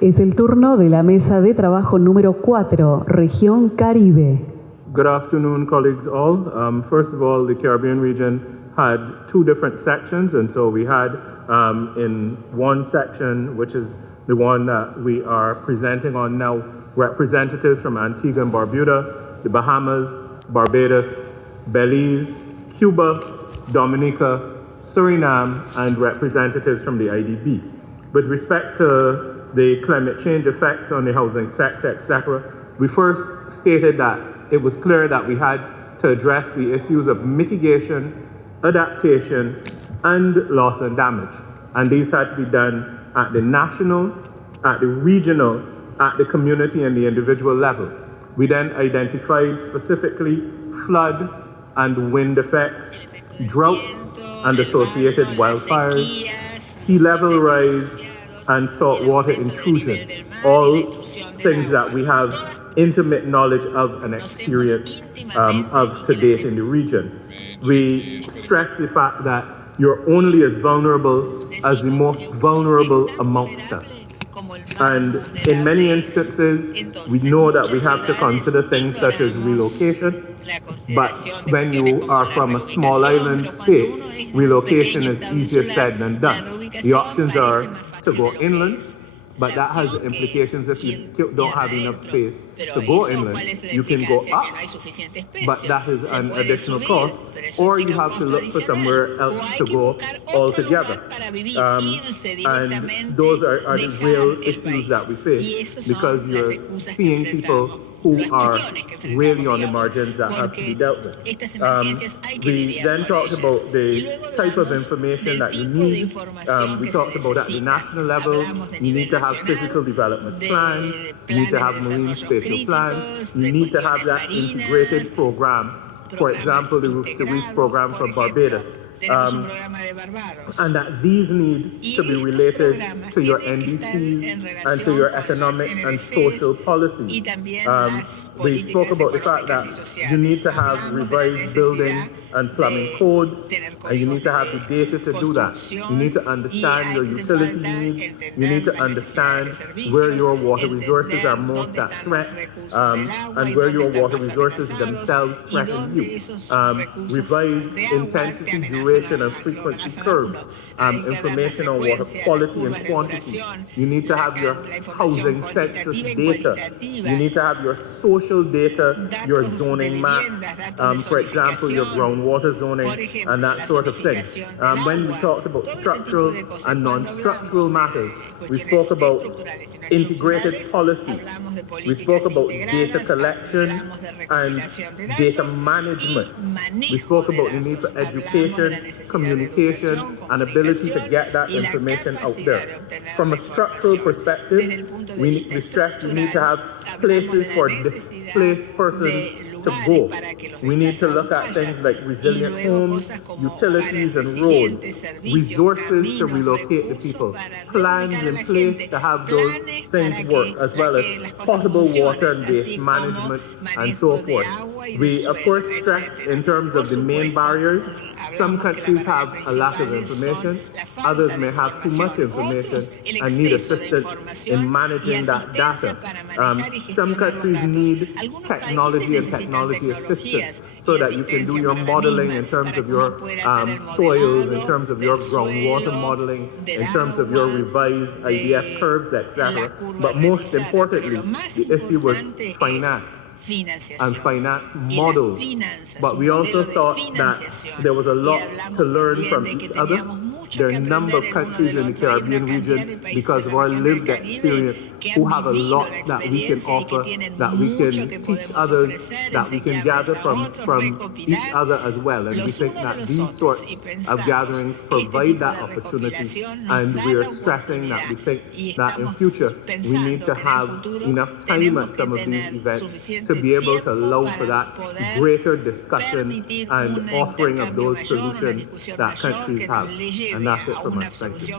Es el turno de la mesa de trabajo número 4, Región Caribe. Good afternoon, colleagues all. First of all, the Caribbean region had two different sections, and so we had in one section, which is the one that we are presenting on now, representatives from Antigua and Barbuda, the Bahamas, Barbados, Belize, Cuba, Dominica, Suriname, and representatives from the IDB. With respect to the climate change effects on the housing sector, etc., we first stated that it was clear that we had to address the issues of mitigation, adaptation, and loss and damage. And these had to be done at the national, at the regional, at the community and the individual level. We then identified specifically flood and wind effects, droughts and associated wildfires, sea level rise, and saltwater intrusion, all things that we have intimate knowledge of and experience of to date in the region. We stress the fact that you're only as vulnerable as the most vulnerable amongst us. And in many instances, we know that we have to consider things such as relocation, but when you are from a small island state, relocation is easier said than done. The options are to go inland, but that has implications if you don't have enough space to go inland. You can go up, but that is an additional cost, or you have to look for somewhere else to go altogether. And those are the real issues that we face, because you're seeing people who are really on the margins that have to be dealt with. We then talked about the type of information that you need. We talked about at the national level, you need to have physical development plans, you need to have marine spatial plans, you need to have that integrated program. For example, the Roof to Reef program for Barbados. And that these need to be related to your NDCs and to your economic and social policies. We spoke about the fact that you need to have revised building and plumbing codes, and you need to have the data to do that. You need to understand your utility needs, you need to understand where your water resources are most at threat, and where your water resources themselves threaten you. Revised intensity, duration, and frequency curves, information on water quality and quantity. You need to have your housing census data. You need to have your social data, your zoning maps, for example, your groundwater zoning, and that sort of thing. When we talked about structural and non-structural matters, we spoke about integrated policy. We spoke about data collection and data management. We spoke about the need for education, communication, and ability to get that information out there. From a structural perspective, we stress we need to have places for displaced persons to go. We need to look at things like resilient homes, utilities and roads, resources to relocate the people, plans in place to have those things work, as well as possible water and waste management and so forth. We, of course, stress in terms of the main barriers. Some countries have a lack of information, others may have too much information and need assistance in managing that data. Some countries need technology and technology assistance so that you can do your modeling in terms of your soils, in terms of your groundwater modeling, in terms of your revised IDF curves, etc. But most importantly, the issue was finance and finance models. But we also thought that there was a lot to learn from each other. There are a number of countries in the Caribbean region, because of our lived experience, who have a lot that we can offer, that we can teach others, that we can gather from each other as well. And we think that these sorts of gatherings provide that opportunity, and we are stressing that we think that in future we need to have enough time at some of these events to be able to allow for that greater discussion and offering of those solutions that countries have. And that's it from us. Thank you.